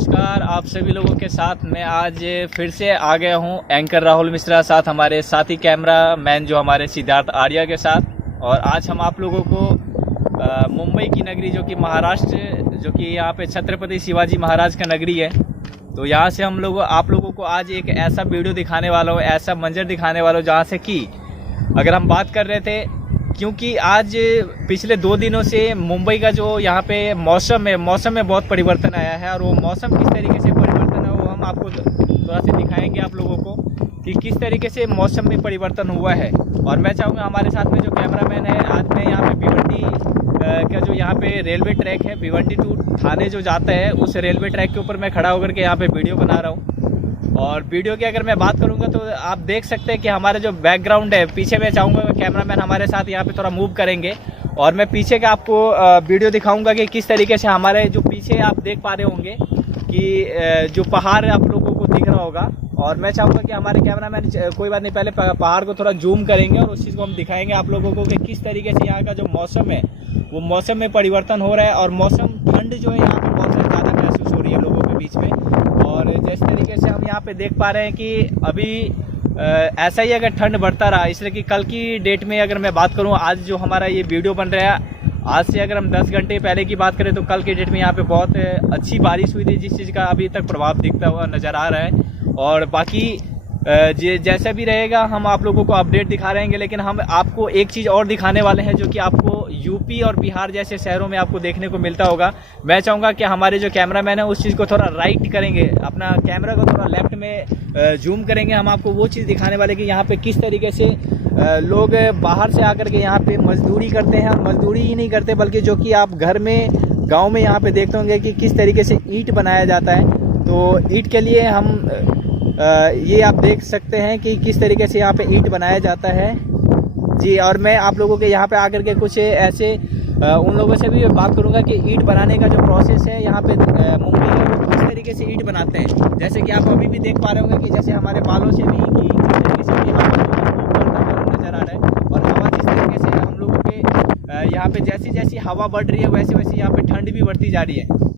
नमस्कार आप सभी लोगों के साथ मैं आज फिर से आ गया हूं एंकर राहुल मिश्रा साथ हमारे साथी कैमरा मैन जो हमारे सिद्धार्थ आर्या के साथ। और आज हम आप लोगों को मुंबई की नगरी जो कि महाराष्ट्र जो कि यहाँ पे छत्रपति शिवाजी महाराज का नगरी है, तो यहाँ से हम लोग आप लोगों को आज एक ऐसा वीडियो दिखाने वाला हूँ, ऐसा मंजर दिखाने वाला हूँ जहाँ से कि अगर हम बात कर रहे थे, क्योंकि आज पिछले 2 दिनों से मुंबई का जो यहाँ पे मौसम में बहुत परिवर्तन आया है। और वो मौसम किस तरीके से परिवर्तन है वो हम आपको थोड़ा सा दिखाएंगे आप लोगों को कि किस तरीके से मौसम में परिवर्तन हुआ है। और मैं चाहूँगा हमारे साथ में जो कैमरामैन है, आज मैं यहाँ पे भिवंडी का जो यहाँ पे रेलवे ट्रैक है, भिवंडी टू थाने जो जाता है, उस रेलवे ट्रैक के ऊपर मैं खड़ा होकर के यहाँ पे वीडियो बना रहा हूँ। और वीडियो की अगर मैं बात करूंगा तो आप देख सकते हैं कि हमारे जो बैकग्राउंड है पीछे, मैं चाहूँगा कैमरामैन हमारे साथ यहाँ पे थोड़ा मूव करेंगे और मैं पीछे का आपको वीडियो दिखाऊंगा कि किस तरीके से हमारे जो पीछे आप देख पा रहे होंगे कि जो पहाड़ आप लोगों को दिख रहा होगा। और मैं चाहूँगा कि हमारे कैमरामैन कोई बात नहीं, पहले पहाड़ को थोड़ा जूम करेंगे और उस चीज़ को हम दिखाएंगे आप लोगों को कि किस तरीके से यहाँ का जो मौसम है वो मौसम में परिवर्तन हो रहा है। और मौसम ठंड जो है यहाँ पर बहुत ज़्यादा महसूस हो रही है लोगों के बीच में। और जिस तरीके से हम यहाँ पे देख पा रहे हैं कि अभी ऐसा ही अगर ठंड बढ़ता रहा, इसलिए कि कल की डेट में अगर मैं बात करूँ, आज जो हमारा ये वीडियो बन रहा है, आज से अगर हम 10 घंटे पहले की बात करें तो कल की डेट में यहाँ पे बहुत अच्छी बारिश हुई थी, जिस चीज़ का अभी तक प्रभाव दिखता हुआ नज़र आ रहा है। और बाकी जैसा भी रहेगा हम आप लोगों को अपडेट दिखा रहेंगे, लेकिन हम आपको एक चीज़ और दिखाने वाले हैं जो कि आपको यूपी और बिहार जैसे शहरों में आपको देखने को मिलता होगा। मैं चाहूँगा कि हमारे जो कैमरामैन है उस चीज़ को थोड़ा राइट करेंगे, अपना कैमरा को थोड़ा लेफ्ट में जूम करेंगे। हम आपको वो चीज़ दिखाने वाले कि यहाँ पे किस तरीके से लोग बाहर से आकर के यहाँ पे मजदूरी करते हैं। और मजदूरी ही नहीं करते बल्कि जो कि आप घर में गाँव में यहाँ पे देखते होंगे कि किस तरीके से ईंट बनाया जाता है। तो ईंट के लिए हम ये आप देख सकते हैं कि किस तरीके से यहाँ पे ईंट बनाया जाता है जी। और मैं आप लोगों के यहाँ पे आकर के कुछ ऐसे उन लोगों से भी बात करूँगा कि ईंट बनाने का जो प्रोसेस है यहाँ पे मुंबई में वो किस तरीके से ईंट बनाते हैं। जैसे कि आप अभी भी देख पा रहे होंगे कि जैसे हमारे बालों से भी कि किस तरीके से हवा नज़र आ रहा है। और हवा जिस तरीके से हम लोगों के यहाँ पे जैसी जैसी हवा बढ़ रही है वैसे वैसे यहाँ पे ठंड भी बढ़ती जा रही है।